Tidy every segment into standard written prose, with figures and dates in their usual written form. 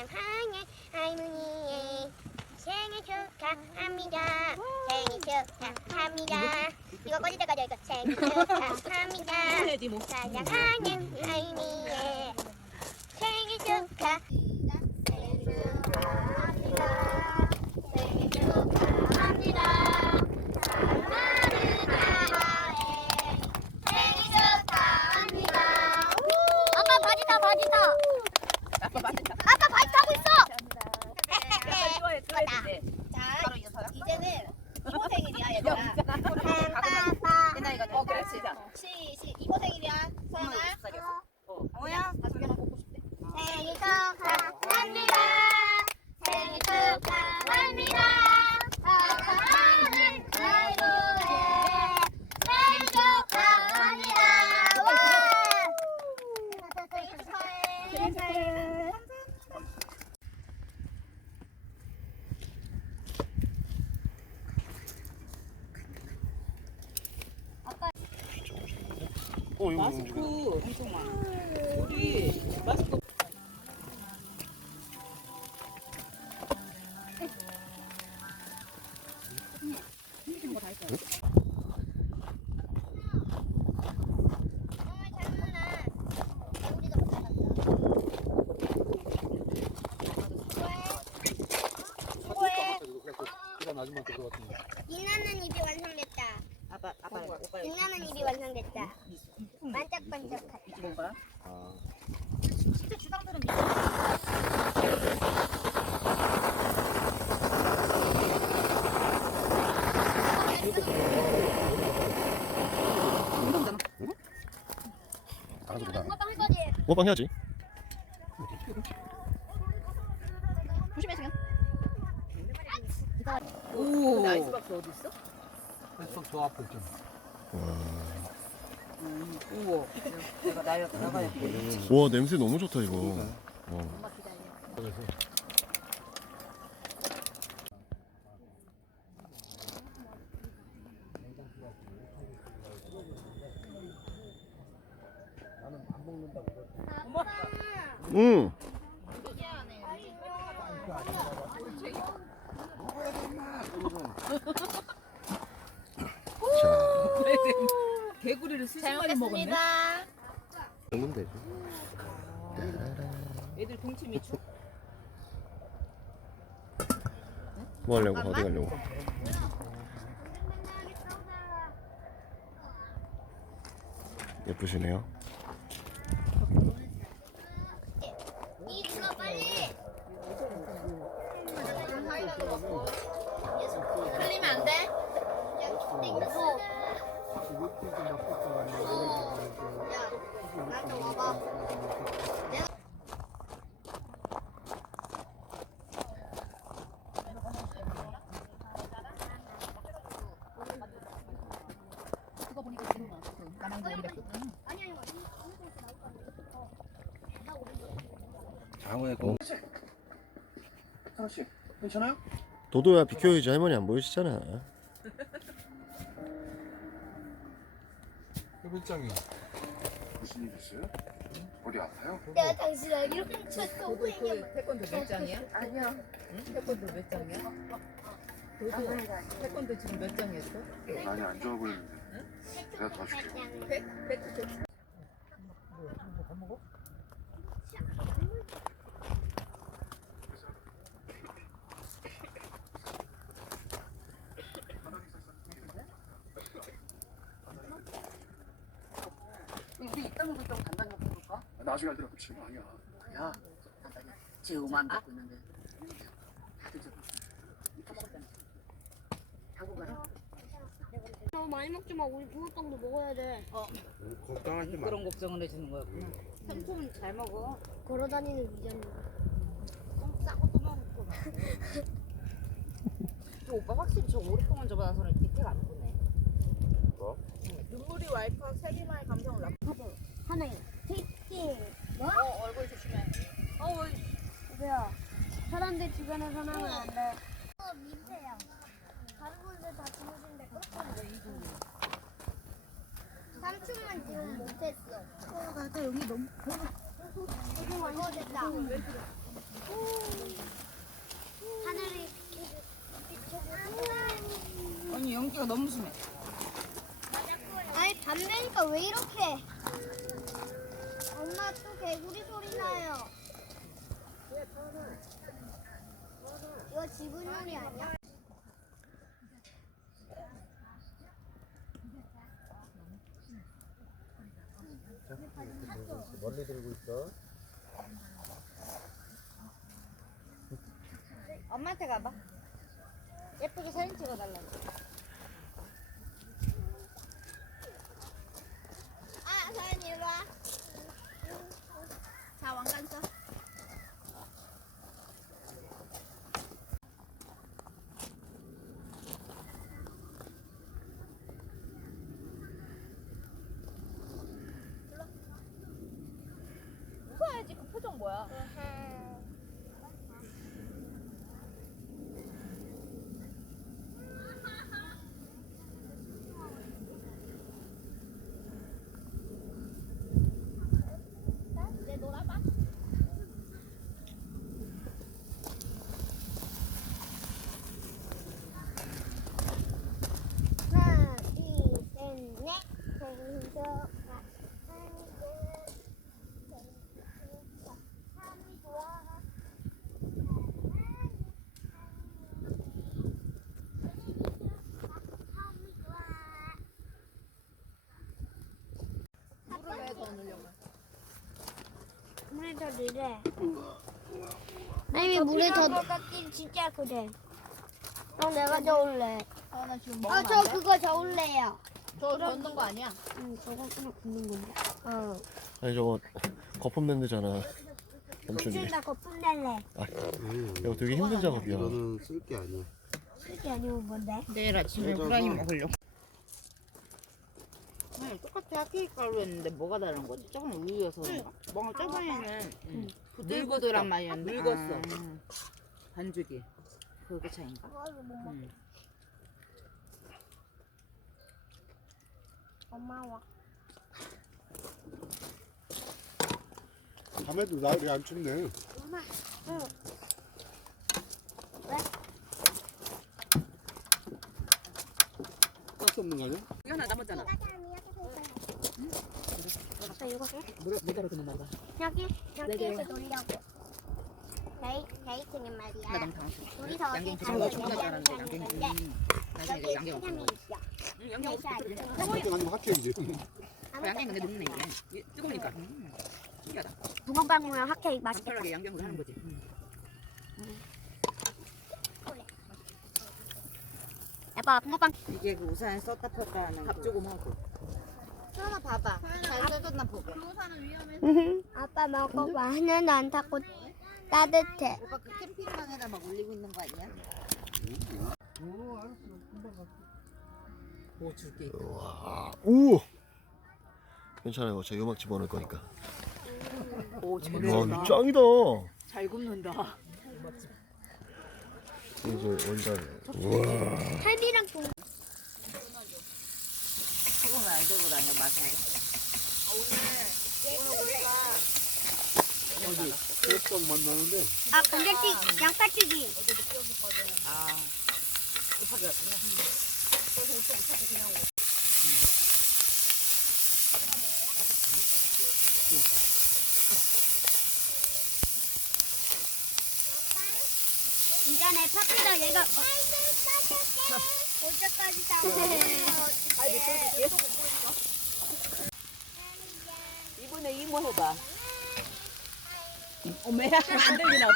사랑하는 할머니의 생일 축하합니다. 생일 축하합니다. 이거 꺼질 때까지 이거 생일 축하합니다. 사랑하는 할머니의 생일 축하. 생일 축하합니다. 생일 축하합니다. 사랑하는 아하의 생일 축하합니다. 아빠 바지다 바지다. 아빠 맞다. 아빠 바지 타고 있어. 좋아해. 자, 이제는 이모 생일이야 얘들아. 얘들아. 옛날 이거. 그렇지. 자. 이모 생일이야. 서연아. 뭐야? 생일 축하합니다. 생일 축하합니다. 사랑하는 아이고의 생일 축하합니다. 와! 생일 축하해. 생일 축하해. 마스크 엄청 많아. 우리 마스크. 빛나는 입이 완성됐다. 아빠. 빛나는 입이 완성됐다. 반짝반짝하다. 뭔가? 진짜 주방들은 먹방 할 거지? 먹방 해야지. 조심해 지금. 오. 아이스박스 어디 있어? 저 앞에 있잖아. 우와. 내가 나가야 돼. 와 냄새 너무 좋다 이거. 그래서 나는 안 먹는다고. 응. 개구리를 수십마리 먹었네. 먹는 되지. 애들 동치미 줘. 뭐 하려고? 어디 가려고? 예쁘시네요. 이거 빨리. 흘리면 안 돼? 나도 먹어. 장어에 고. 상아 씨, 괜찮아요? 도도야 비켜야지 할머니 안 보이시잖아. 회장이 무슨 일 있어요? 어디 아파요? 내가 당신을 이렇게 쳤어. 태권도 몇 장이야? 아니요. 응? 태권도 몇 장이야? 너도 태권도 지금 몇 장 했어? 많이 안 좋아 보이는데. 내가 더 줄게. 100? 우리 이따가 좀 간단히 볼까? 나중에 할 때는 그치 아니야. 야, 간단히 제우만 먹고 있는데 다들 저거 다 먹었잖아. 하고 가라. 너무 많이 먹지 마. 우리 붕어빵도 먹어야 돼. 걱정하지 마. 그런 걱정을 해주는 거였구나. 삼촌은 잘 먹어. 걸어다니는 위전이. 좀 싸고 또 먹고. 저 오빠 확실히 저 오랫동안 접어놔서는 밑에가 안 보네. 뭐? 눈물이 와이프와 세리만의 감성을 낳고. 하나에 티티. 뭐? 얼굴 조심해. 뭐야? 사람들 주변에서 나면 안 돼. 민폐야. 다른 분들 다 주무신데 삼촌만 지금 못했어. 나 여기 너무. 이거 됐다. 하늘이 비춰주고. 아니 연기가 너무 심해. 아니 밤 되니까 왜 이렇게? 엄마 또 개구리 소리 나요. 이거 지분놀이 아니야? 멀리 들고 있어. 엄마한테 가봐. 예쁘게 사진 찍어달라고. 아, 서연이 이리 와. 자, 왕관 써. 웃어야지. 그 표정 뭐야? 이제 놀아봐. 하나, 둘, 셋, 넷. 생일 축하. 생일 좋아. 물을 왜 더 넣으려고? 물에 더 넣으래. 아니 물에 더 넣기 진짜 그래. 내가 저을래. 아, 나 지금 먹으면 저 안 돼? 그거 저을래요. 저 넣는 거 아니야? 응, 저거 그냥 굽는 건데. 아니 저거 거품 냄새잖아. 삼촌이. 좀 나 거품 낼래. 이거 되게 힘든 작업이야. 이거는 쓸 게 아니야. 그게 아니고 뭔데? 내일 아침에 후라이 먹으려고. 아니 똑같아 핫케이크 가루 했는데 뭐가 다른 거지? 저건 우유여서 그런가? 뭔가 저번에는 늙었더란 말이었는데 늙었어. 반죽이 그게 차인가? 고마워. 밤에도 날이 안 춥네. 엄마. 응. 왜? 가스 없는 거 아니야? 이거 하나 남았잖아. 아빠 이거 내가 그만 나가. 여기에서 놀려고. 데이트는 말이야. 나 너무 당황했어. 둘이서 양갱 어디 저거 가는 존나 잘하는데 양갱. 나중에 여기 양갱 사람이 없어. 있어. 양갱 없어. 그때 아니면 핫케이크지. 양갱 근데 녹네 이게. 뜨거우니까. 신기하다. 붕어빵이랑 핫케이크 맛있겠다. 편하게 양갱으로 하는 거지. 아빠 붕어빵. 이게 그 우산 썼다 폈다 하는 밥 조금 하고. 하나 봐봐. 잘 써졌나 보게. 아빠 먹어봐. 하나도 안 탔고 따뜻해. 오빠 그 캠핑방에다 막 올리고 있는 거 아니야? 뭐 줄게 있다. 와, 오. 괜찮아요. 저 요막 집어넣을 거니까. 오 와, 제대로다. 짱이다. 잘 굽는다. 이제 원자를. 우와. 할비랑 동. 지금은 안 들고 다녀 맛을. 어디 새우떡 만나는데 아 감자튀 양파튀김. 아 급하게 왔구나. 이전에 파피다 얘가 어제까지 다 이번에 이모 해봐. 어메야 안 들리나 봐.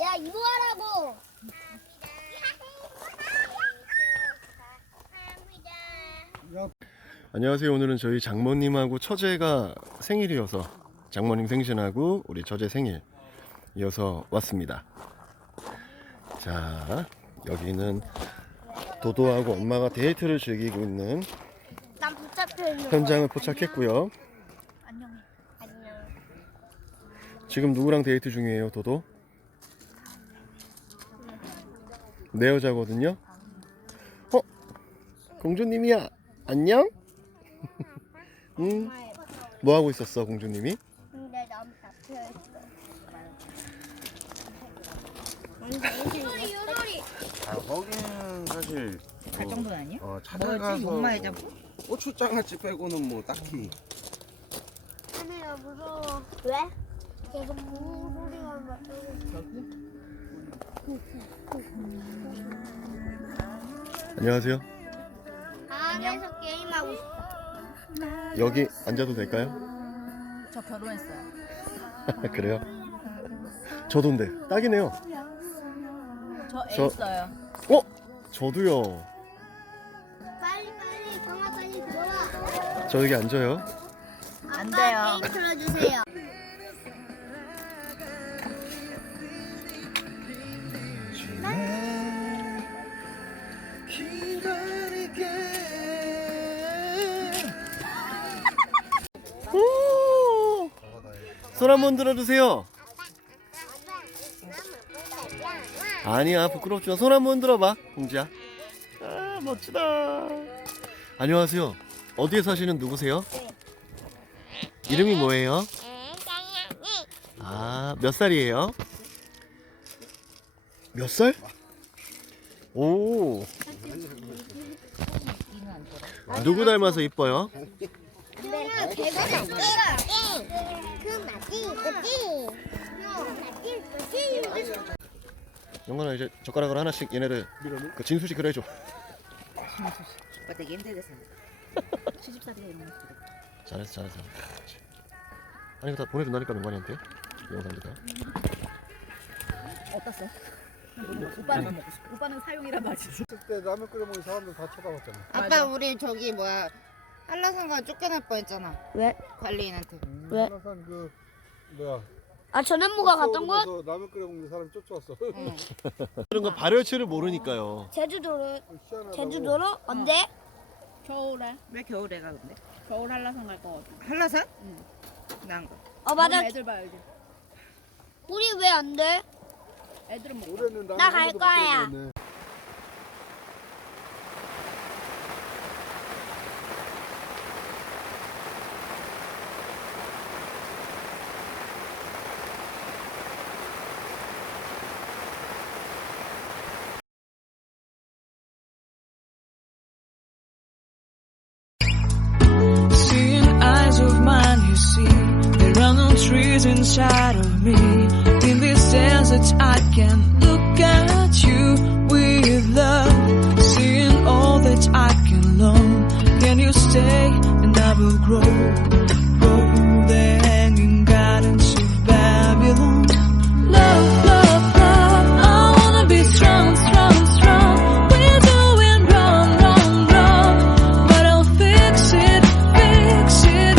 야 이거 하라고. 안녕하세요. 오늘은 저희 장모님하고 처제가 생일이어서 장모님 생신하고 우리 처제 생일 이어서 왔습니다. 자, 여기는 도도하고 엄마가 데이트를 즐기고 있는 난 붙잡혀 있는 현장을 포착했고요. 안녕. 지금 누구랑 데이트 중이에요, 도도? 내 여자거든요. 공주님이야. 안녕? 응. 뭐 하고 있었어, 공주님이? 요소리 요소리. 아 거기는 사실 갈 정도는 아니야? 어 뭐였지? 찾아가서 용마의 잡고? 고추장아찌 빼고는 뭐 딱히 하늘아 무서워. 왜? 계속 무 소리가 막. 안녕하세요. 안에서 게임하고 싶어. 여기 앉아도 될까요? 저 결혼했어요. 그래요? 저도인데 딱이네요. 저 애 저- 있어요. 어? 저도요. 빨리 정아 빨리 들어와. 저 여기 앉아요. 안 아빠 돼요. 게임 틀어주세요. 오! 손 한번 들어주세요. 아니야 부끄럽지 마. 손 한번 들어봐 공주야. 아 멋지다. 안녕하세요. 어디에 사시는 누구세요? 이름이 뭐예요? 아 몇 살이에요? 몇 살? 오 이는 안 들어. 누구 닮아서 이뻐요? 그냥 개가 있어. 그 맞지? 그치? 영건아 이제 젓가락으로 하나씩 얘네를 그 진수씨 그래 줘. 오빠 되게 힘들겠어. 시집살이가 있는 거. 잘했어. 아니 이거 다 보내준다니까 명관이한테 영상들 다. 어땠어? 오빠는 먹고 싶어. 오빠는 사용이라 맛있어. 그때 라면 끓여 먹는 사람들 다 쳐다봤잖아. 아빠 우리 저기 뭐야 한라산가 쫓겨날 뻔했잖아. 왜? 관리인한테. 왜? 한라산 그 뭐야? 아 전현무가 갔던 곳? 그래서 라면 끓여 먹는 사람 쫓아왔어. 응. 그런 거 발열체를 모르니까요. 제주도로. 희한하다고. 제주도로 언제? 겨울에 왜 겨울에 가 근데? 겨울 한라산 갈 거거든. 한라산? 응. 난 거. 맞아. 애들 봐야지. 우리 왜 안 돼? 애들은 뭐 올해는 라면 나 한 갈 번도 못 거야. 끓여 먹었네. Seeing eyes of mine, you see, there are no trees inside of me. In this desert, I can look at you with love. Seeing all that I can learn. Can you stay and I will grow? Grow the hanging gardens of Babylon. Love, love, love, I wanna be strong, strong, strong. We're doing wrong, wrong, wrong, but I'll fix it, fix it.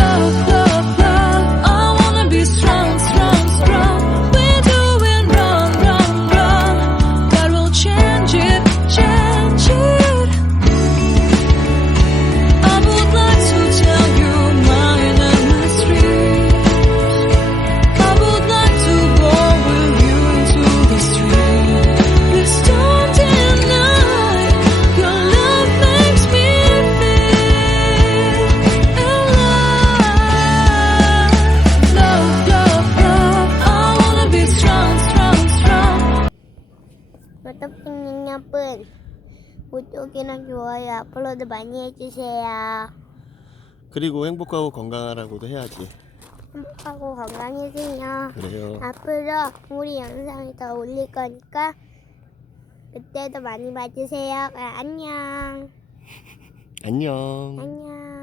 Love, love, love, I wanna be strong, strong, strong. We're doing wrong, wrong, wrong, but we'll change it, change it. I would like to tell you mine and my street. I would like to go with you into the street. Please don't deny your love makes me feel alive. Love, love, love, I wanna be strong, strong, strong. 구독자 여러분, 구독이나 좋아요 앞으로도 많이 해주세요. 그리고 행복하고 건강하라고도 해야지. 행복하고 건강해세요. 그래요. 앞으로 우리 영상이 더 올릴 거니까 그때도 많이 봐주세요. 안녕. 안녕. 안녕.